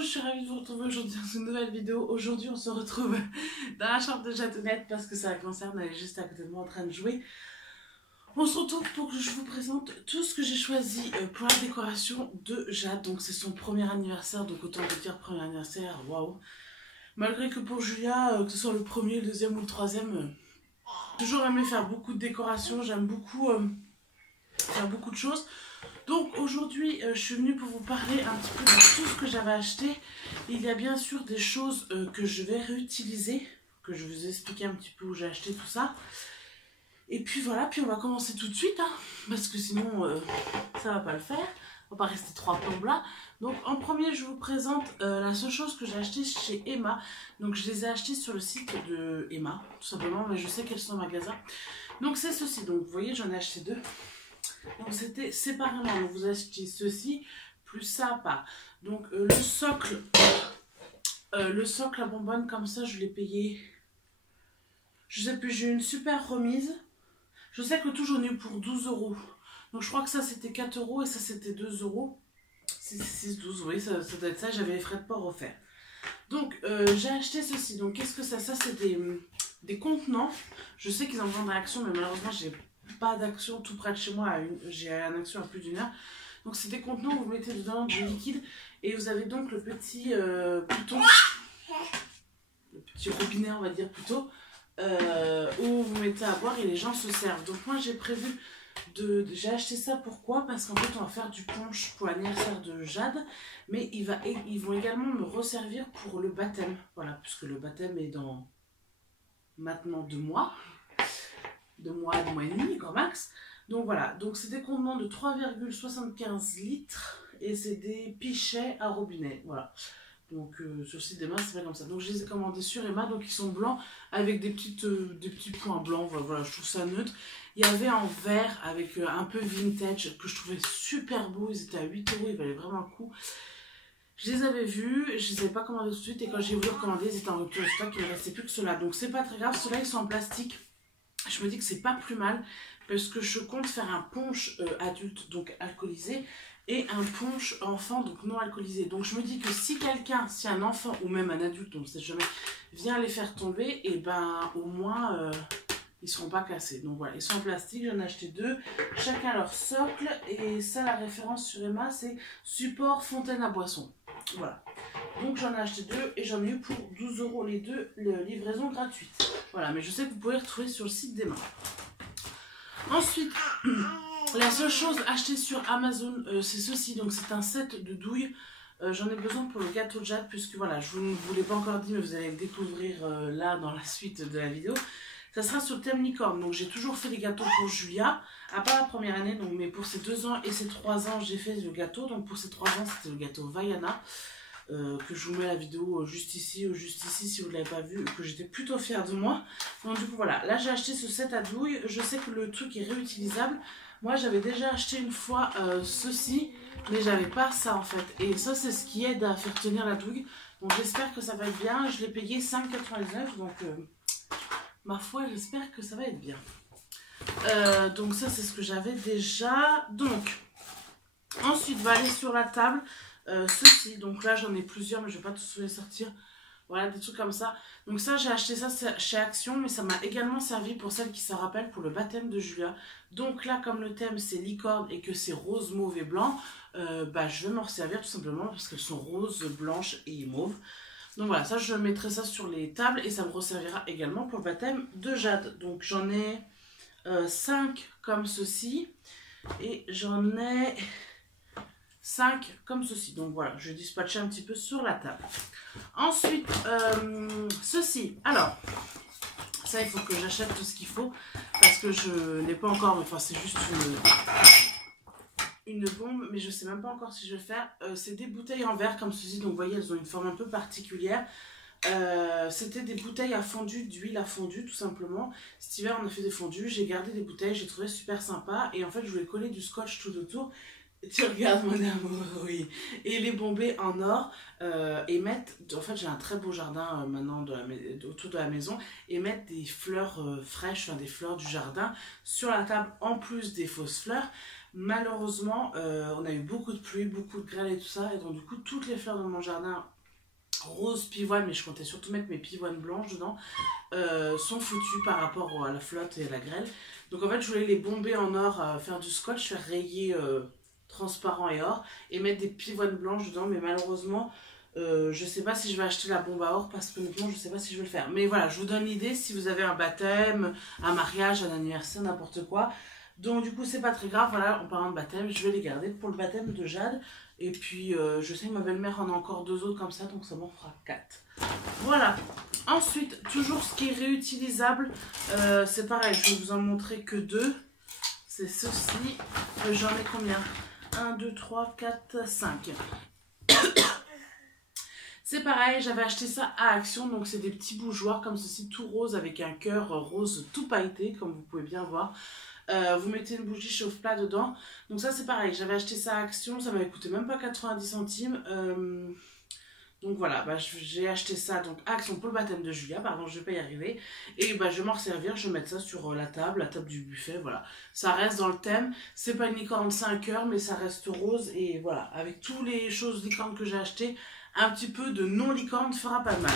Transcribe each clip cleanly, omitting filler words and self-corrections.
Je suis ravie de vous retrouver aujourd'hui dans une nouvelle vidéo. Aujourd'hui on se retrouve dans la chambre de Jadonnette parce que ça concerne, elle est juste à côté de moi en train de jouer. On se retrouve pour que je vous présente tout ce que j'ai choisi pour la décoration de Jade. Donc c'est son premier anniversaire, donc autant vous dire premier anniversaire, waouh. Malgré que pour Julia, que ce soit le premier, le deuxième ou le troisième, j'ai toujours aimé faire beaucoup de décorations, j'aime beaucoup faire beaucoup de choses. Donc aujourd'hui je suis venue pour vous parler un petit peu de tout ce que j'avais acheté. Il y a bien sûr des choses que je vais réutiliser, que je vous ai expliqué un petit peu où j'ai acheté tout ça. Et puis voilà, puis on va commencer tout de suite, hein, parce que sinon ça va pas le faire. On va pas rester trois plombes là. Donc en premier je vous présente la seule chose que j'ai acheté chez Emma. Donc je les ai achetés sur le site de Emma, tout simplement, mais je sais qu'elles sont en magasin. Donc c'est ceci, donc vous voyez j'en ai acheté deux. Donc c'était séparément, donc vous achetez ceci, plus ça part. Donc le socle à bonbonne comme ça je l'ai payé, je sais plus, j'ai eu une super remise. Je sais que tout j'en ai eu pour 12 €. Donc je crois que ça c'était 4 € et ça c'était 2 €. 6, 12, oui ça doit être ça, j'avais les frais de port offerts. Donc j'ai acheté ceci, donc qu'est-ce que ça c'est des contenants. Je sais qu'ils en vendent à Action mais malheureusement j'ai pas d'Action tout près de chez moi, j'ai un Action à plus d'1 heure. Donc c'est des contenants où vous mettez dedans du liquide et vous avez donc le petit bouton, le petit robinet on va dire plutôt, où vous mettez à boire et les gens se servent. Donc moi j'ai prévu j'ai acheté ça, pourquoi? Parce qu'en fait on va faire du punch pour l'anniversaire de Jade, mais ils vont également me resservir pour le baptême, voilà, puisque le baptême est dans maintenant 2 mois. 2 mois et demi grand max. Donc voilà, donc c'est des contenants de 3,75 litres et c'est des pichets à robinet, voilà. Donc sur le site d'Emma c'est pas comme ça. Donc je les ai commandés sur Emma, donc ils sont blancs avec des petits points blancs, voilà, je trouve ça neutre. Il y avait en vert avec un peu vintage que je trouvais super beau, ils étaient à 8 €, ils valaient vraiment le coup. Je les avais vus, je les avais pas commandés tout de suite et quand j'ai voulu recommander ils étaient en rupture de stock, il ne restait plus que ceux-là. Donc c'est pas très grave, ceux-là ils sont en plastique. Je me dis que c'est pas plus mal parce que je compte faire un punch adulte, donc alcoolisé, et un punch enfant, donc non alcoolisé. Donc je me dis que si quelqu'un, si un enfant ou même un adulte, on ne sait jamais, vient les faire tomber, et ben au moins ils seront pas cassés. Donc voilà, ils sont en plastique, j'en ai acheté deux, chacun leur socle, et ça la référence sur Emma c'est support fontaine à boisson. Voilà. Donc j'en ai acheté deux et j'en ai eu pour 12 € les deux, livraison gratuite. Voilà, mais je sais que vous pouvez retrouver sur le site d'Emma. Ensuite, la seule chose achetée sur Amazon, c'est ceci. Donc c'est un set de douilles. J'en ai besoin pour le gâteau de Jade, puisque voilà, je ne vous l'ai pas encore dit, mais vous allez le découvrir là dans la suite de la vidéo. Ça sera sur le thème licorne. Donc j'ai toujours fait des gâteaux pour Julia, à part la première année, donc, mais pour ses 2 ans et ses 3 ans, j'ai fait le gâteau. Donc pour ses 3 ans, c'était le gâteau Vaiana. Que je vous mets la vidéo juste ici si vous ne l'avez pas vu, que j'étais plutôt fière de moi. Donc du coup voilà, là j'ai acheté ce set à douille, je sais que le truc est réutilisable. Moi j'avais déjà acheté une fois ceci, mais j'avais pas ça en fait, et ça c'est ce qui aide à faire tenir la douille. Donc j'espère que ça va être bien, je l'ai payé 5,99 €, donc ma foi j'espère que ça va être bien. Donc ça c'est ce que j'avais déjà. Donc ensuite va aller sur la table ceci, donc là j'en ai plusieurs mais je vais pas tous les sortir, voilà des trucs comme ça. Donc ça j'ai acheté ça chez Action, mais ça m'a également servi pour celles qui s'en rappellent pour le baptême de Julia. Donc là comme le thème c'est licorne et que c'est rose, mauve et blanc, bah je vais m'en servir tout simplement parce qu'elles sont roses, blanches et mauves. Donc voilà, ça je mettrai ça sur les tables et ça me resservira également pour le baptême de Jade. Donc j'en ai 5 comme ceci et j'en ai 5 comme ceci. Donc voilà, je vais dispatcher un petit peu sur la table. Ensuite, ceci. Alors, ça il faut que j'achète tout ce qu'il faut parce que je n'ai pas encore, enfin c'est juste une bombe, mais je sais même pas encore si je vais faire. C'est des bouteilles en verre comme ceci, donc vous voyez elles ont une forme un peu particulière. C'était des bouteilles à fondu, d'huile à fondu tout simplement. Cet hiver on a fait des fondus, j'ai gardé des bouteilles, j'ai trouvé super sympa et en fait je voulais coller du scotch tout autour. Tu regardes mon amour, oui. Et les bomber en or et mettre, en fait j'ai un très beau jardin maintenant autour de la maison, et mettre des fleurs fraîches, enfin des fleurs du jardin sur la table en plus des fausses fleurs. Malheureusement, on a eu beaucoup de pluie, beaucoup de grêle et tout ça. Et donc du coup, toutes les fleurs dans mon jardin, rose, pivoine, mais je comptais surtout mettre mes pivoines blanches dedans, sont foutues par rapport à la flotte et à la grêle. Donc en fait, je voulais les bomber en or, faire du scotch, faire rayer transparent et or, et mettre des pivoines blanches dedans. Mais malheureusement, je sais pas si je vais acheter la bombe à or, parce que honnêtement, je sais pas si je vais le faire. Mais voilà, je vous donne l'idée si vous avez un baptême, un mariage, un anniversaire, n'importe quoi. Donc du coup c'est pas très grave, voilà, en parlant de baptême, je vais les garder pour le baptême de Jade. Et puis je sais que ma belle-mère en a encore 2 autres comme ça, donc ça m'en fera 4. Voilà. Ensuite, toujours ce qui est réutilisable, c'est pareil, je vais vous en montrer que 2. C'est ceci. J'en ai combien? 1, 2, 3, 4, 5. C'est pareil, j'avais acheté ça à Action, donc c'est des petits bougeoirs comme ceci, tout rose avec un cœur rose tout pailleté, comme vous pouvez bien voir. Vous mettez une bougie chauffe-plat dedans. Donc ça c'est pareil, j'avais acheté ça à Action, ça m'avait coûté même pas 90 centimes. Donc voilà, bah, j'ai acheté ça donc à Action pour le baptême de Julia, pardon, je vais pas y arriver. Et bah, je vais m'en resservir, je vais mettre ça sur la table du buffet, voilà. Ça reste dans le thème, c'est pas une licorne 5 heures, mais ça reste rose. Et voilà, avec toutes les choses licornes que j'ai achetées, un petit peu de non-licorne fera pas de mal.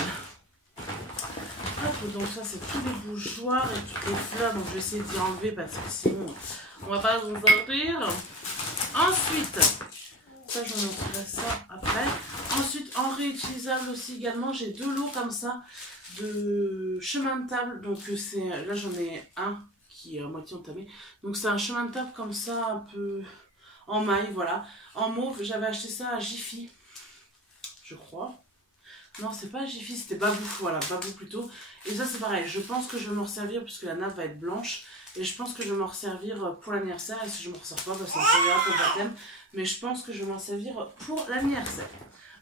Hop, donc ça c'est tous les bougeoirs et toutes les fleurs, donc je vais essayer d'y enlever parce que sinon on va pas s'en sortir. Ensuite, ça je vous montrerai ça après. Ensuite, en réutilisable aussi également, j'ai 2 lots comme ça de chemin de table. Donc c'est là j'en ai un qui est à moitié entamé. Donc c'est un chemin de table comme ça, un peu en maille, voilà. En mauve, j'avais acheté ça à Jiffy, je crois. Non, c'est pas Jiffy, c'était Babou, voilà, Babou plutôt. Et ça, c'est pareil, je pense que je vais m'en resservir puisque la nappe va être blanche. Et je pense que je vais m'en resservir pour l'anniversaire. Et si je m'en resserre pas, bah, ça me servira pour le baptême. Mais je pense que je vais m'en servir pour l'anniversaire.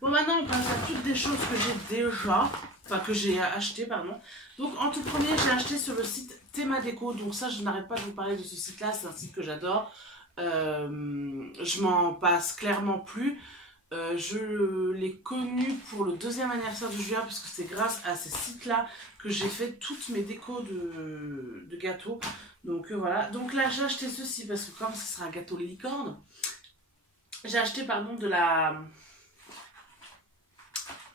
Bon, maintenant, on passe à toutes des choses que j'ai déjà, enfin que j'ai acheté, pardon. Donc, en tout premier, j'ai acheté sur le site Théma Déco. Donc ça, je n'arrête pas de vous parler de ce site-là, c'est un site que j'adore. Je m'en passe clairement plus. Je l'ai connu pour le 2e anniversaire de Julia parce que c'est grâce à ces sites-là que j'ai fait toutes mes décos de gâteaux. Donc voilà. Donc là, j'ai acheté ceci parce que comme ce sera un gâteau licorne, j'ai acheté pardon de la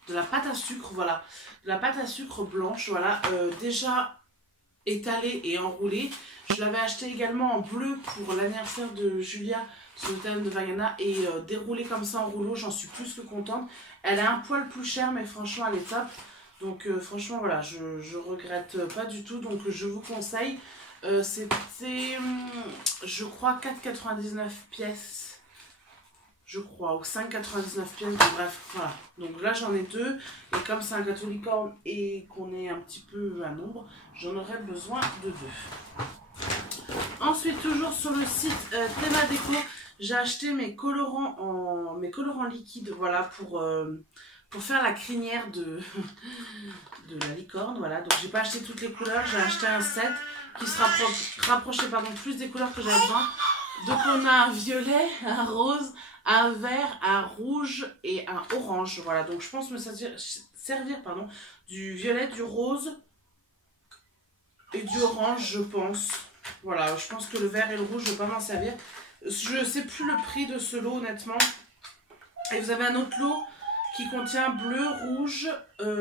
pâte à sucre, voilà. De la pâte à sucre blanche, voilà. Déjà étalée et enroulée. Je l'avais acheté également en bleu pour l'anniversaire de Julia sur le thème de Vaiana et déroulée comme ça en rouleau, j'en suis plus que contente. Elle est un poil plus chère mais franchement elle est top. Donc franchement voilà, je regrette pas du tout, donc je vous conseille. C'était je crois 4,99 pièces, je crois, ou 5,99 pièces, donc bref, voilà. Donc là j'en ai 2, et comme c'est un gâteau licorne et qu'on est un petit peu à nombre, j'en aurais besoin de 2. Ensuite, toujours sur le site Théma Déco, j'ai acheté mes colorants liquides, voilà, pour faire la crinière de la licorne, voilà. Donc j'ai pas acheté toutes les couleurs, j'ai acheté un set qui se rapprochait plus des couleurs que j'avais besoin. Donc on a un violet, un rose, un vert, un rouge et un orange, voilà. Donc je pense me servir du violet, du rose et du orange, je pense. Voilà, je pense que le vert et le rouge, je ne vais pas m'en servir. Je ne sais plus le prix de ce lot, honnêtement. Et vous avez un autre lot qui contient bleu, rouge,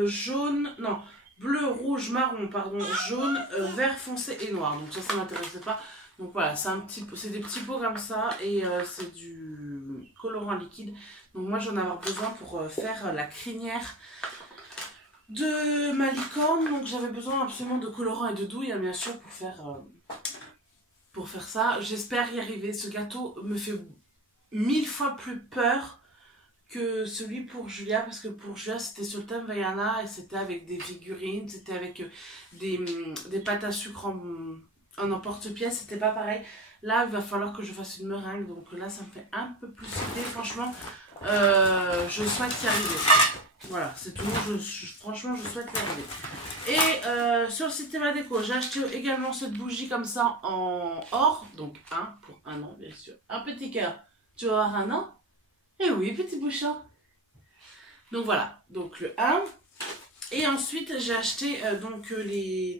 jaune... Non, bleu, rouge, marron, pardon, jaune, vert foncé et noir. Donc ça ne m'intéressait pas. Donc voilà, c'est des petits pots comme ça et c'est du colorant liquide. Donc moi, j'en ai besoin pour faire la crinière de ma licorne. Donc j'avais besoin absolument de colorant et de douille, bien sûr, pour faire ça. J'espère y arriver. Ce gâteau me fait 1000 fois plus peur que celui pour Julia, parce que pour Julia c'était sur le thème Vaiana et c'était avec des figurines, c'était avec des pâtes à sucre en emporte-pièce, c'était pas pareil. Là il va falloir que je fasse une meringue, donc là ça me fait un peu plus idée. Franchement je souhaite y arriver. Voilà, c'est tout. Franchement, je souhaite y arriver. Et sur le site Théma Déco, j'ai acheté également cette bougie comme ça en or. Donc un pour un an, bien sûr. Un petit cœur. Tu vas avoir un an? Eh oui, petit bouchon. Donc voilà. Donc le 1. Et ensuite j'ai acheté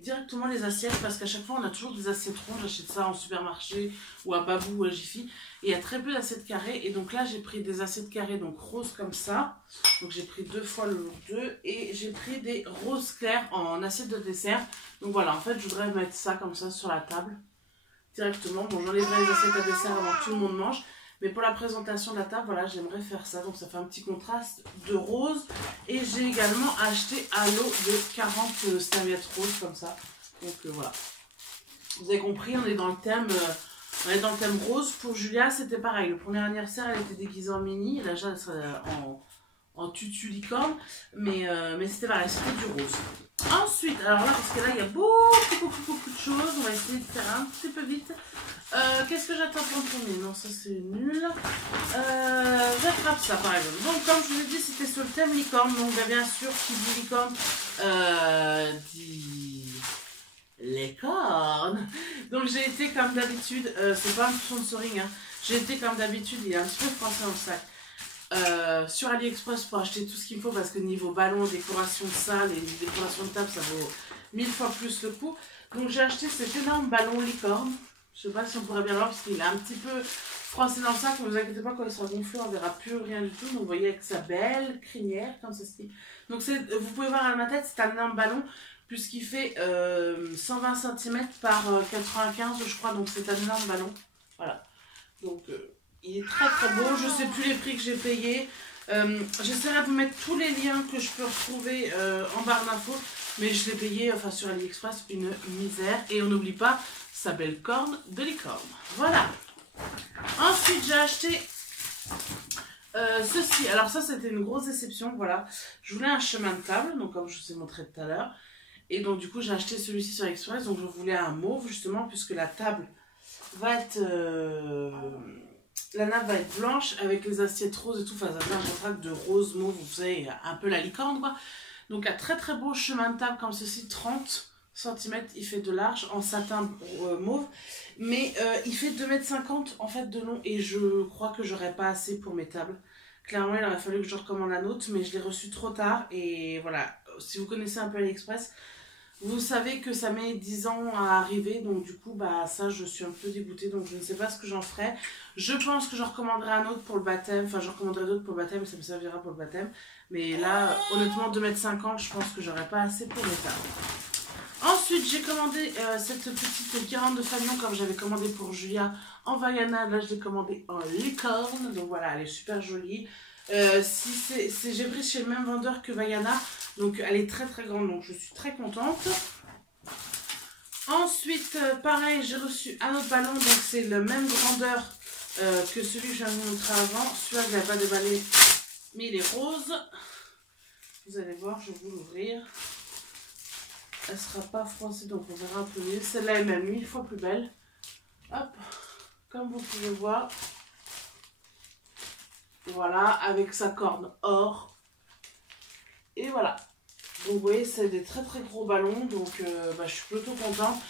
directement les assiettes parce qu'à chaque fois on a toujours des assiettes rondes. J'achète ça en supermarché ou à Babou ou à Jiffy. Et il y a très peu d'assiettes carrées. Et donc là j'ai pris des assiettes carrées donc roses comme ça. Donc j'ai pris 2 fois le lot 2. Et j'ai pris des roses clairs en assiette de dessert. Donc voilà, en fait je voudrais mettre ça comme ça sur la table directement. Bon, j'enlèverai les assiettes à dessert avant que tout le monde mange. Mais pour la présentation de la table, voilà, j'aimerais faire ça. Donc ça fait un petit contraste de rose. Et j'ai également acheté un lot de 40 serviettes roses comme ça. Donc voilà. Vous avez compris, on est dans le thème, rose. Pour Julia, c'était pareil. Le premier anniversaire, elle était déguisée en mini. Là, elle serait en tutu licorne. Mais c'était pareil, c'était du rose. Ensuite, alors là, parce que là, il y a beaucoup de choses. On va essayer de faire un petit peu vite. Qu'est-ce que j'attends pour le premier? Non, ça c'est nul. J'attrape ça par exemple. Donc, comme je vous ai dit, c'était sur le thème licorne. Donc, bien sûr, qui dit licorne dit les cornes. Donc, j'ai été comme d'habitude. C'est pas un sponsoring, hein. J'ai été comme d'habitude. Il y a un petit peu français dans le sac. Sur AliExpress pour acheter tout ce qu'il me faut parce que niveau ballon, décoration de salle et décoration de table, ça vaut 1000 fois plus le coup. Donc, j'ai acheté cet énorme ballon licorne. Je sais pas si on pourrait bien le voir parce qu'il est un petit peu froissé dans le sac. Ne vous inquiétez pas, quand il sera gonflé, on verra plus rien du tout. Donc vous voyez avec sa belle crinière, comme ceci. Donc vous pouvez voir à ma tête, c'est un énorme ballon puisqu'il fait 120 cm par 95 je crois. Donc c'est un énorme ballon. Voilà. Donc il est très beau. Je sais plus les prix que j'ai payés. J'essaierai de vous mettre tous les liens que je peux retrouver en barre d'infos. Mais je l'ai payé sur AliExpress une misère. Et on n'oublie pas sa belle corne de licorne. Voilà. Ensuite, j'ai acheté ceci. Alors ça, c'était une grosse déception. Voilà. Je voulais un chemin de table, donc comme je vous ai montré tout à l'heure. Et donc du coup, j'ai acheté celui-ci sur AliExpress. Donc je voulais un mauve, justement, puisque la table va être... la nappe va être blanche avec les assiettes roses et tout. Enfin, ça fait un contraste de rose, mauve, vous savez, un peu la licorne, quoi. Donc un très beau chemin de table comme ceci, 30 cm, il fait de large en satin mauve, mais il fait 2,50 m en fait de long et je crois que j'aurais pas assez pour mes tables. Clairement, il aurait fallu que je recommande la nôtre, mais je l'ai reçu trop tard et voilà. Si vous connaissez un peu AliExpress, vous savez que ça met 10 ans à arriver, donc du coup, bah ça, je suis un peu dégoûtée, donc je ne sais pas ce que j'en ferai. Je pense que je recommanderai un autre pour le baptême, enfin je recommanderai d'autres pour le baptême, ça me servira pour le baptême. Mais là, honnêtement, 2,50 m, je pense que j'aurais pas assez pour mes tables. Ensuite, j'ai commandé cette petite guirlande de fanion comme j'avais commandé pour Julia en Vaiana. Là, je l'ai commandé en licorne. Donc voilà, elle est super jolie. J'ai pris chez le même vendeur que Vaiana. Donc elle est très grande. Donc je suis très contente. Ensuite, pareil, j'ai reçu un autre ballon. Donc c'est le même grandeur que celui que je viens de vous montrer avant. Celui-là, je ne l'avais pas déballé. Mais il est rose. Vous allez voir, je vais vous l'ouvrir. Elle sera pas froissée, donc on verra un peu mieux. Celle-là est même 1000 fois plus belle. Hop, comme vous pouvez voir. Voilà, avec sa corne or. Et voilà. Donc vous voyez, c'est des très gros ballons. Donc je suis plutôt contente.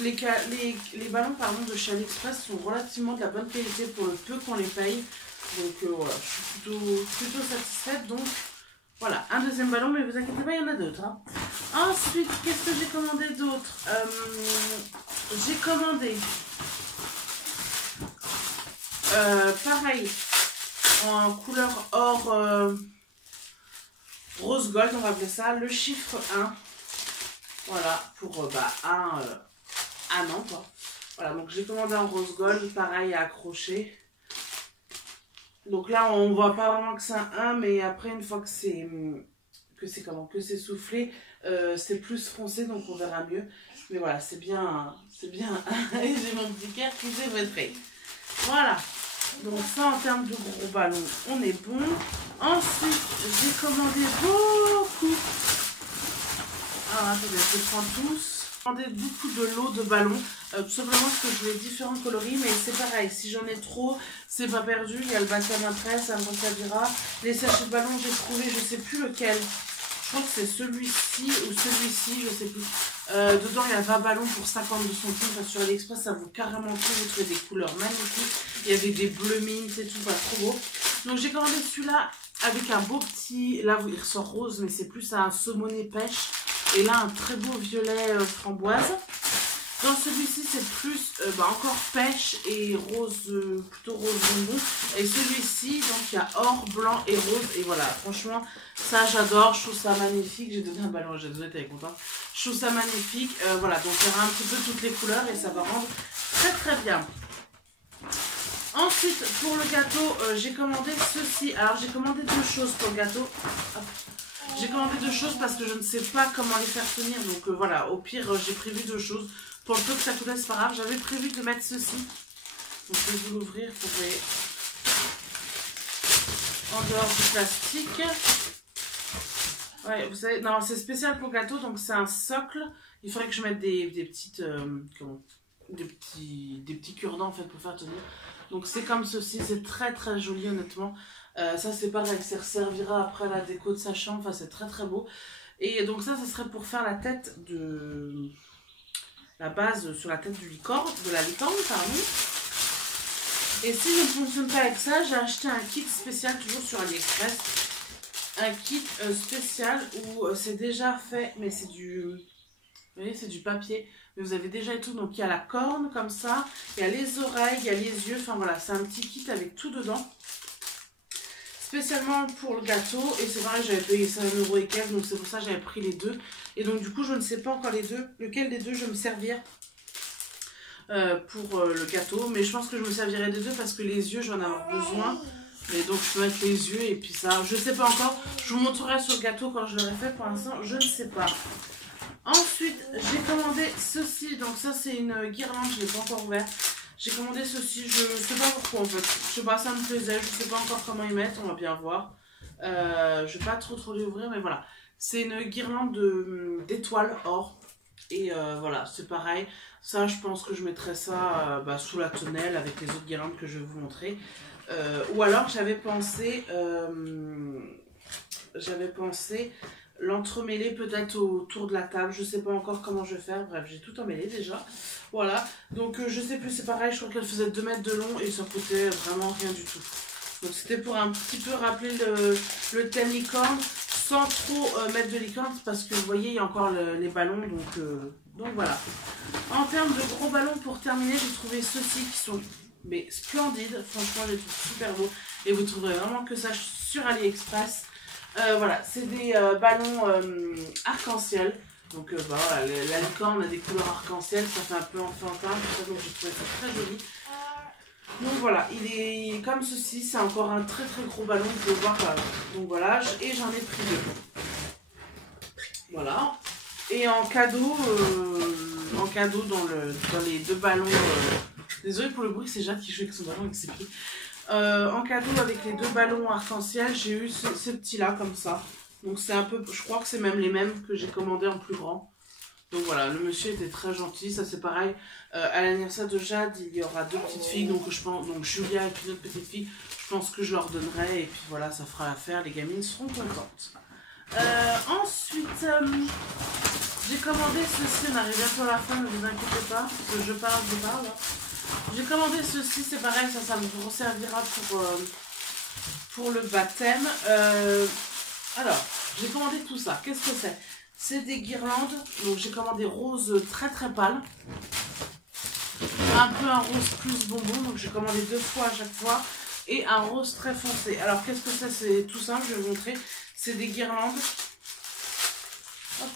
Les ballons de chez AliExpress sont relativement de la bonne qualité pour le peu qu'on les paye. Donc voilà, je suis plutôt satisfaite. Donc voilà, un deuxième ballon, mais vous inquiétez pas, il y en a d'autres. Hein. Ensuite, qu'est-ce que j'ai commandé d'autre? J'ai commandé, pareil, en couleur or rose gold, on va appeler ça, le chiffre 1. Voilà, pour un an, quoi. Voilà, donc j'ai commandé en rose gold, pareil, à accrocher. Donc là, on voit pas vraiment que c'est un 1, mais après, une fois que c'est soufflé, c'est plus foncé, donc on verra mieux. Mais voilà, c'est bien. Et j'ai mon petit cœur qui s'est voté. Voilà. Donc ça, en termes de gros ballons, on est bon. Ensuite, j'ai commandé beaucoup. Ah, attendez, je les prends tous. J'ai commandé beaucoup de lots de ballons. Tout simplement parce que je voulais différents coloris, mais c'est pareil. Si j'en ai trop, c'est pas perdu. Il y a le baptême après, ça me servira. Les sachets de ballons, j'ai trouvé, je sais plus lequel. Je crois que c'est celui-ci ou celui-ci, je sais plus. Dedans, il y a 20 ballons pour 52 centimes. Enfin, sur AliExpress, ça vaut carrément tout. Vous trouvez des couleurs magnifiques. Il y avait des bleus mint et tout, pas trop beau. Donc, j'ai commandé celui-là avec un beau petit, là il ressort rose mais c'est plus un saumoné pêche et là un très beau violet framboise. Dans celui-ci c'est plus encore pêche et rose, plutôt rose bonbon. Et celui-ci donc il y a or, blanc et rose et voilà franchement ça j'adore, je trouve ça magnifique. J'ai donné un ballon à Jason, elle est contente. Je trouve ça magnifique, voilà donc il y aura un petit peu toutes les couleurs et ça va rendre très très bien. Ensuite, pour le gâteau, j'ai commandé ceci. Alors, j'ai commandé deux choses pour le gâteau. J'ai commandé deux choses parce que je ne sais pas comment les faire tenir. Donc, voilà, au pire, j'ai prévu deux choses. Pour le peu que ça coûte, c'est pas grave. J'avais prévu de mettre ceci. Donc, je vais vous l'ouvrir. Vous verrez en dehors du plastique. Ouais, vous savez, non, c'est spécial pour le gâteau. Donc, c'est un socle. Il faudrait que je mette des petites... des petits cure-dents en fait pour faire tenir. Donc c'est comme ceci, c'est très très joli honnêtement. Ça c'est pareil, ça servira après la déco de sa chambre, enfin c'est très très beau. Et donc ça serait pour faire la tête de... la base sur la tête du licorne, de la licorne pardon. Et si je ne fonctionne pas avec ça, j'ai acheté un kit spécial toujours sur AliExpress. Un kit spécial où c'est déjà fait, mais c'est du... vous voyez, c'est du papier. Mais vous avez déjà et tout, donc il y a la corne comme ça, il y a les oreilles, il y a les yeux, enfin voilà, c'est un petit kit avec tout dedans. Spécialement pour le gâteau, et c'est pareil, j'avais payé ça 1 € et quelques, donc c'est pour ça que j'avais pris les deux. Et donc du coup, je ne sais pas encore les deux, lequel des deux je vais me servir pour le gâteau. Mais je pense que je me servirai des deux parce que les yeux, j'en ai besoin. Mais donc je peux mettre les yeux et puis ça, je ne sais pas encore. Je vous montrerai sur le gâteau quand je l'aurai fait, pour l'instant, je ne sais pas. Ensuite, j'ai commandé ceci, donc ça c'est une guirlande, je ne l'ai pas encore ouvert. J'ai commandé ceci, je ne sais pas pourquoi en fait, je sais pas, ça me plaisait, je ne sais pas encore comment y mettre, on va bien voir. Je ne vais pas trop les ouvrir, mais voilà. C'est une guirlande d'étoiles or, et voilà, c'est pareil. Ça, je pense que je mettrai ça sous la tonnelle avec les autres guirlandes que je vais vous montrer. Ou alors j'avais pensé l'entremêler peut-être autour de la table, je sais pas encore comment je vais faire, bref j'ai tout emmêlé déjà, voilà, donc je sais plus, c'est pareil, je crois qu'elle faisait 2 mètres de long et ça coûtait vraiment rien du tout, donc c'était pour un petit peu rappeler le thème licorne, sans trop mettre de licorne, parce que vous voyez il y a encore les ballons, donc voilà. En termes de gros ballons, pour terminer, j'ai trouvé ceux-ci qui sont mais splendides, franchement je les trouve super beaux, et vous trouverez vraiment que ça sur AliExpress. Voilà, c'est des ballons arc-en-ciel. Donc voilà, la licorne a des couleurs arc-en-ciel, ça fait un peu enfantin, tout ça, donc j'ai trouvé ça très joli. Donc voilà, il est comme ceci, c'est encore un très très gros ballon, vous pouvez voir. Donc voilà, et j'en ai pris deux. Voilà. Et en cadeau dans les deux ballons. Désolée pour le bruit, c'est Jade qui joue avec son ballon avec ses pieds. En cadeau avec les deux ballons arc-en-ciel, j'ai eu ce petit là comme ça. Donc c'est un peu, je crois que c'est même les mêmes que j'ai commandé en plus grand. Donc voilà, le monsieur était très gentil, ça c'est pareil. À l'anniversaire de Jade, il y aura 2 petites filles, donc je pense, donc Julia et puis une autre petite fille, je pense que je leur donnerai et puis voilà, ça fera l'affaire, les gamines seront contentes. Ensuite, j'ai commandé ceci, on arrive bientôt à la fin, ne vous inquiétez pas, parce que je parle. J'ai commandé ceci, c'est pareil, ça me resservira pour le baptême. Alors, j'ai commandé tout ça. Qu'est-ce que c'est? C'est des guirlandes. Donc, j'ai commandé rose très très pâle. Un peu un rose plus bonbon. Donc, j'ai commandé 2 fois à chaque fois. Et un rose très foncé. Alors, qu'est-ce que c'est? C'est tout simple, je vais vous montrer. C'est des guirlandes. Hop.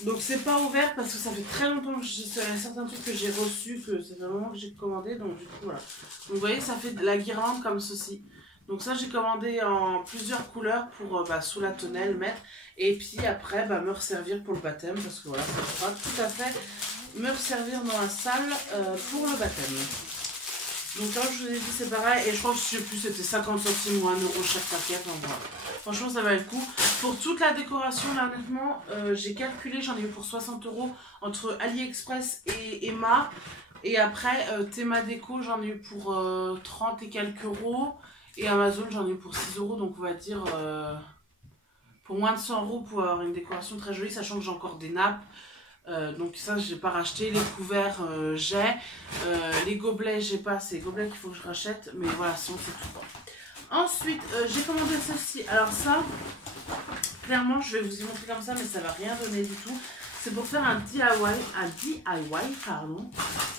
Donc c'est pas ouvert parce que ça fait très longtemps que il y a certains trucs que j'ai reçus, que c'est vraiment que j'ai commandé, donc du coup voilà. Donc vous voyez, ça fait de la guirlande comme ceci. Donc ça j'ai commandé en plusieurs couleurs pour sous la tonnelle mettre, et puis après me resservir pour le baptême, parce que voilà, ça pourra tout à fait me resservir dans la salle pour le baptême. Donc comme je vous ai dit, c'est pareil, et je crois que je sais plus, c'était 50 centimes ou 1 € chaque paquet, donc voilà. Franchement ça valait le coup. Pour toute la décoration là honnêtement, j'ai calculé, j'en ai eu pour 60 € entre AliExpress et Emma. Et après Théma Déco j'en ai eu pour 30 et quelques euros. Et Amazon j'en ai eu pour 6 €, donc on va dire pour moins de 100 € pour avoir une décoration très jolie, sachant que j'ai encore des nappes. Donc ça j'ai pas racheté, les couverts j'ai, les gobelets j'ai pas, c'est les gobelets qu'il faut que je rachète, mais voilà sinon c'est tout. Ensuite, j'ai commandé ceci. Alors ça, clairement, je vais vous y montrer comme ça, mais ça va rien donner du tout. C'est pour faire un DIY, pardon.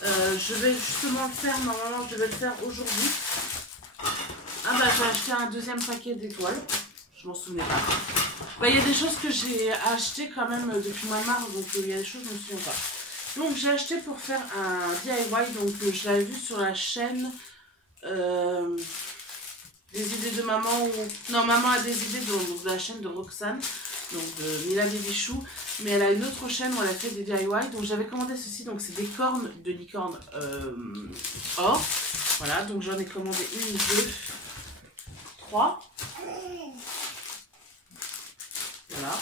Je vais justement le faire, normalement, je vais le faire aujourd'hui. Ah bah, j'ai acheté un deuxième paquet d'étoiles. Je m'en souvenais pas. Bah, il y a des choses que j'ai achetées quand même depuis mois de mars, donc il y a des choses que je me souviens pas. Donc, j'ai acheté pour faire un DIY, donc je l'avais vu sur la chaîne... des idées de maman ou... Non, maman a des idées donc, de la chaîne de Roxane, donc de Mila Babychou. Mais elle a une autre chaîne où elle a fait des DIY. Donc j'avais commandé ceci, donc c'est des cornes de licorne or. Voilà, donc j'en ai commandé 1, 2, 3. Voilà.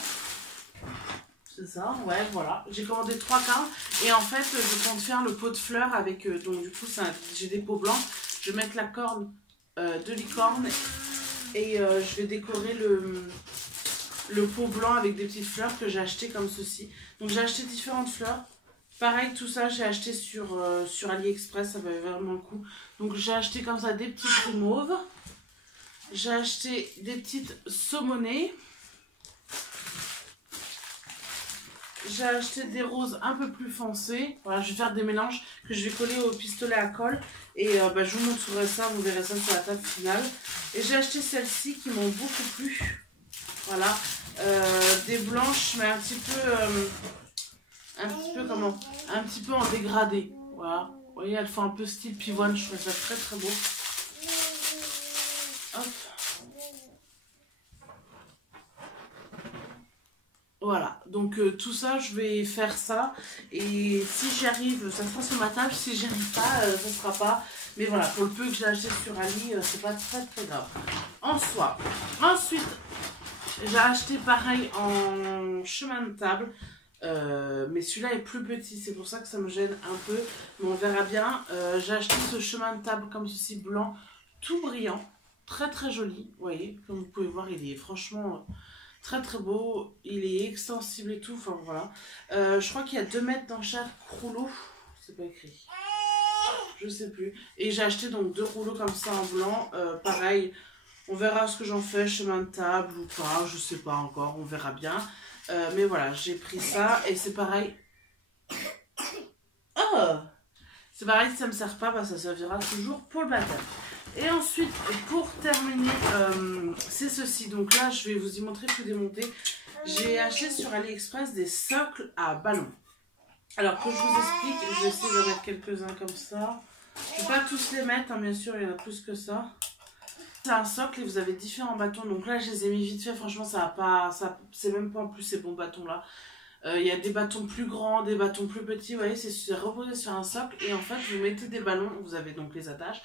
C'est ça, ouais, voilà. J'ai commandé 3 cornes. Et en fait, je compte faire le pot de fleurs avec... donc du coup, j'ai des pots blancs. Je vais mettre la corne de licorne et je vais décorer le pot blanc avec des petites fleurs que j'ai acheté comme ceci. Donc j'ai acheté différentes fleurs. Pareil, tout ça j'ai acheté sur AliExpress, ça valait vraiment le coup. Donc j'ai acheté comme ça des petits fruits mauves. J'ai acheté des petites saumonées. J'ai acheté des roses un peu plus foncées. Voilà, je vais faire des mélanges que je vais coller au pistolet à colle. Et bah, je vous montrerai ça, vous verrez ça sur la table finale. Et j'ai acheté celles-ci qui m'ont beaucoup plu. Voilà. Des blanches, mais un petit peu en dégradé. Voilà. Vous voyez, elles font un peu style pivoine. Je trouve ça très très beau. Hop. Voilà, donc tout ça, je vais faire ça. Et si j'y arrive, ça sera sur ma table. Si j'y arrive pas, ça sera pas. Mais voilà, pour le peu que j'ai acheté sur Ali, c'est pas très très grave. En soi. Ensuite, j'ai acheté pareil en chemin de table. Mais celui-là est plus petit, c'est pour ça que ça me gêne un peu. Mais on verra bien. J'ai acheté ce chemin de table comme ceci, blanc, tout brillant. Très très joli. Vous voyez, comme vous pouvez voir, il est franchement... très très beau, il est extensible et tout, enfin voilà. Je crois qu'il y a 2 mètres dans chaque rouleau, c'est pas écrit, je sais plus. Et j'ai acheté donc 2 rouleaux comme ça en blanc, pareil, on verra ce que j'en fais, chemin de table ou pas, je sais pas encore, on verra bien. Mais voilà, j'ai pris ça et c'est pareil. Oh, c'est pareil, si ça me sert pas, bah, ça servira toujours pour le baptême. Et ensuite, pour terminer, c'est ceci. Donc là, je vais vous y montrer tout démonter. J'ai acheté sur AliExpress des socles à ballon. Alors, que je vous explique, je vais essayer de mettre quelques-uns comme ça. Je ne vais pas tous les mettre, hein, bien sûr, il y en a plus que ça. C'est un socle et vous avez différents bâtons. Donc là, je les ai mis vite fait. Franchement, ça va pas... c'est même pas en plus ces bons bâtons-là. Il y a des bâtons plus grands, des bâtons plus petits. Vous voyez, c'est reposé sur un socle. Et en fait, vous mettez des ballons. Vous avez donc les attaches.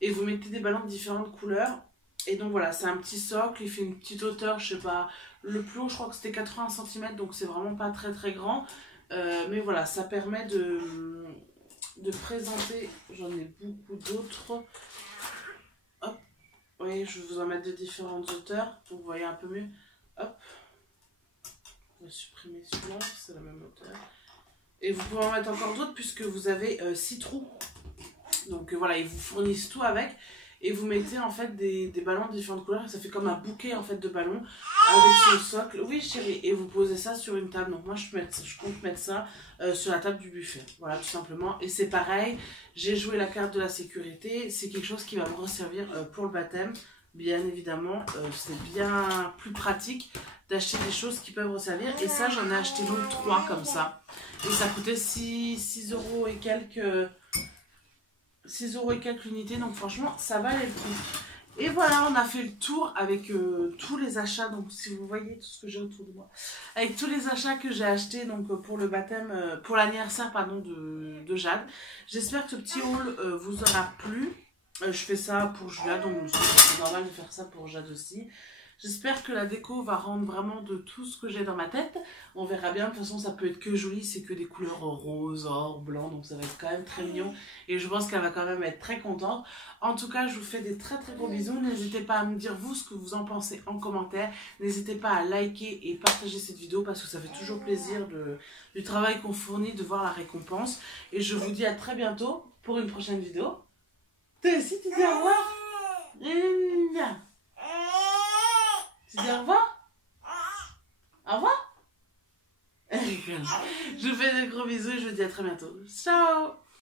Et vous mettez des ballons de différentes couleurs. Et donc voilà, c'est un petit socle. Il fait une petite hauteur, je sais pas. Le plus haut, je crois que c'était 80 cm. Donc c'est vraiment pas très très grand. Mais voilà, ça permet de présenter. J'en ai beaucoup d'autres. Hop. Vous voyez, je vais vous en mettre de différentes hauteurs. Pour que vous voyez un peu mieux. Hop. On va supprimer celui-là. C'est la même hauteur. Et vous pouvez en mettre encore d'autres puisque vous avez 6 trous. Donc voilà, ils vous fournissent tout avec. Et vous mettez en fait des ballons de différentes couleurs. Et ça fait comme un bouquet en fait de ballons avec son socle. Oui chérie. Et vous posez ça sur une table. Donc moi je compte mettre ça sur la table du buffet. Voilà tout simplement. Et c'est pareil. J'ai joué la carte de la sécurité. C'est quelque chose qui va me resservir pour le baptême. Bien évidemment. C'est bien plus pratique d'acheter des choses qui peuvent resservir. Et ça j'en ai acheté donc 3 comme ça. Et ça coûtait 6 euros et quelques... 6 euros et quelques unités, donc franchement ça valait le coup. Et voilà, on a fait le tour avec tous les achats, donc si vous voyez tout ce que j'ai autour de moi, avec tous les achats que j'ai achetés donc pour le baptême, pour l'anniversaire pardon de Jade. J'espère que ce petit haul vous aura plu. Je fais ça pour Julia, donc c'est normal de faire ça pour Jade aussi. J'espère que la déco va rendre vraiment de tout ce que j'ai dans ma tête. On verra bien, de toute façon ça peut être que joli, c'est que des couleurs rose, or, blanc, donc ça va être quand même très mignon. Et je pense qu'elle va quand même être très contente. En tout cas, je vous fais des très très gros bisous. N'hésitez pas à me dire vous ce que vous en pensez en commentaire. N'hésitez pas à liker et partager cette vidéo parce que ça fait toujours plaisir du travail qu'on fournit, de voir la récompense. Et je vous dis à très bientôt pour une prochaine vidéo. Toi aussi tu dis au revoir. Viens. Tu dis au revoir? Au revoir? Elle rigole. Je vous fais des gros bisous et je vous dis à très bientôt. Ciao!